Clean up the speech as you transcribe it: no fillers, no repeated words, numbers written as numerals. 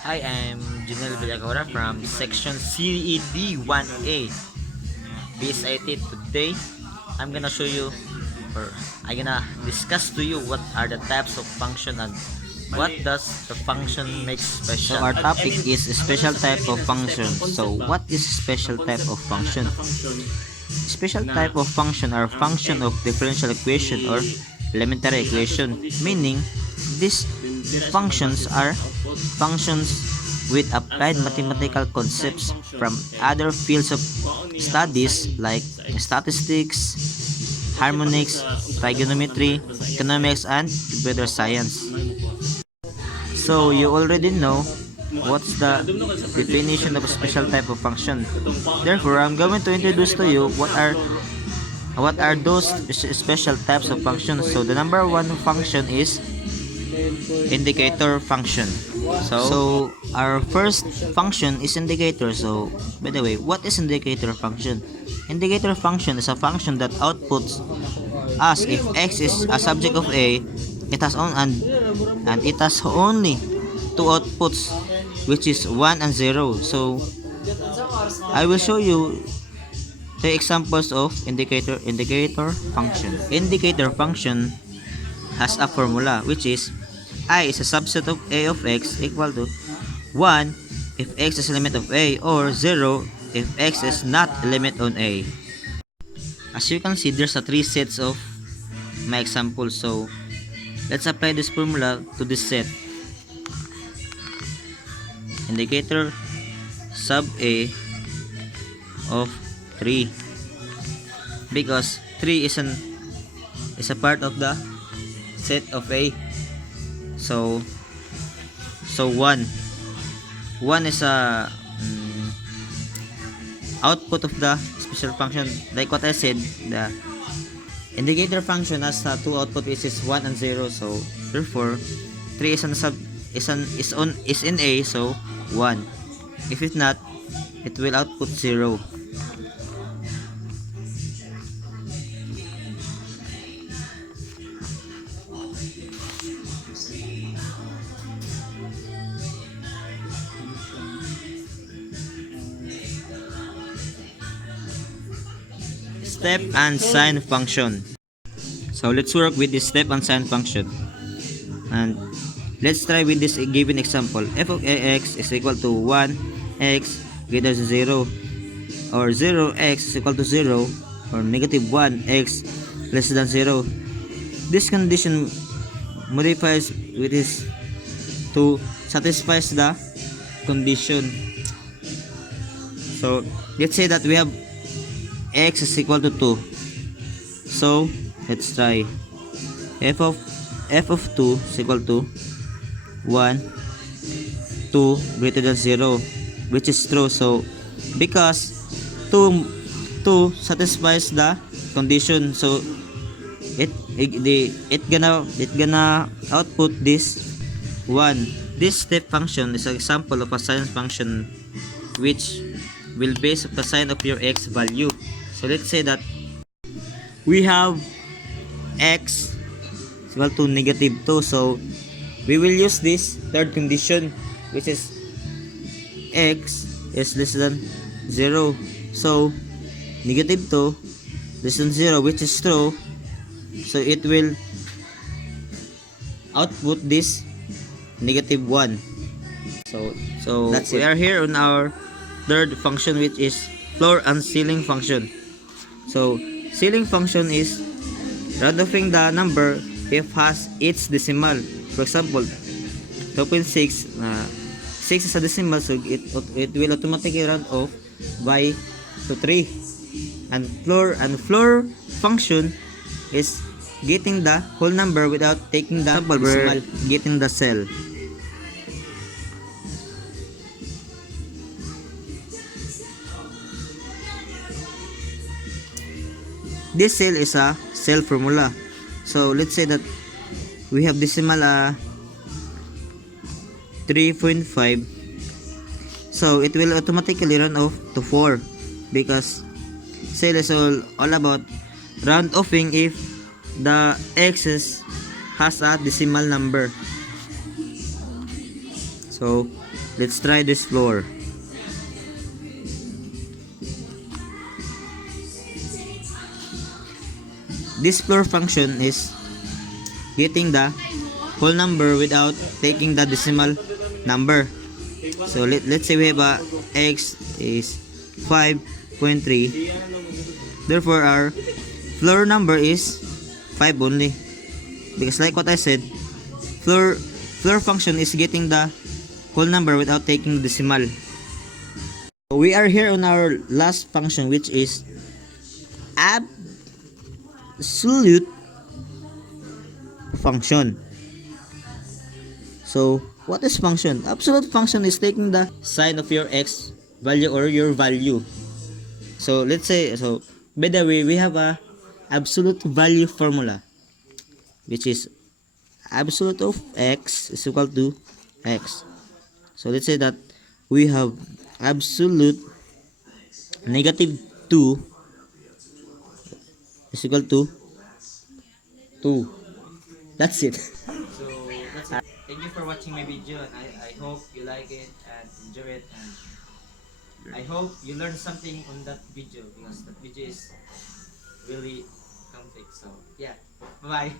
Hi, I'm Junel Villacora from section CED 1A BSIT. Today, I'm gonna show you or I'm gonna discuss to you what are the types of function and what does the function make So special. our topic is a special type of function. So what is special type of function? Special type of function are function of differential equation or elementary equation, meaning these functions are functions with applied mathematical concepts from other fields of studies like statistics, harmonics, trigonometry, economics, and computer science. So you already know what's the definition of a special type of function. Therefore, I'm going to introduce to you what are those special types of functions. So the number one function is indicator function. So our first function is indicator. So by the way, what is indicator function? Indicator function is a function that outputs us if x is a subject of a, it has on and it has only two outputs, which is 1 and 0. So I will show you the examples of indicator function. Indicator function has a formula which is I is a subset of a of x equal to 1 if x is a limit of a, or 0 if x is not a limit on a. As you can see, there's a three sets of my example. So let's apply this formula to this set. Indicator sub a of 3, because 3 is a part of the set of a. So 1 is a output of the special function. Like what I said, the indicator function has two output, which is 1 and 0. So therefore 3 is in a, so 1. If it's not, it will output 0. Step and sign function. So let's work with this step and sign function. And let's try with this given example. F of x is equal to 1x greater than 0, or 0x is equal to 0, or negative 1x less than 0. This condition modifies with this to satisfies the condition. So let's say that we have x is equal to 2. So let's try f of 2 is equal to 1, 2 greater than 0, which is true. So because 2 satisfies the condition, so it gonna output this 1. This step function is an example of a sign function which will base of the sign of your x value. So let's say that we have x is equal to negative 2. So we will use this third condition, which is x is less than 0. So negative 2 less than 0, which is true. So it will output this negative 1. So that's we are here on our third function, which is floor and ceiling function. So ceiling function is round offing the number if has its decimal. For example, 2.6, 6 is a decimal, so it will automatically round off by to 3. And floor function is getting the whole number without taking the decimal, getting the cell. This cell is a cell formula. So let's say that we have decimal 3.5. So it will automatically run off to 4, because cell is all about round offing if the x has a decimal number. So let's try this floor. This floor function is getting the whole number without taking the decimal number. So let's say we have a x is 5.3. Therefore our floor number is 5 only. Because like what I said, floor function is getting the whole number without taking the decimal. So we are here on our last function, which is absolute function. So what is function? Absolute function is taking the sign of your x value or your value. So let's say, so by the way, we have a absolute value formula, which is absolute of x is equal to x. So let's say that we have absolute negative 2 is equal to 2. That's it. So that's it. Thank you for watching my video, and I hope you like it and enjoy it, and I hope you learned something on that video, because that video is really complex. So yeah, bye bye.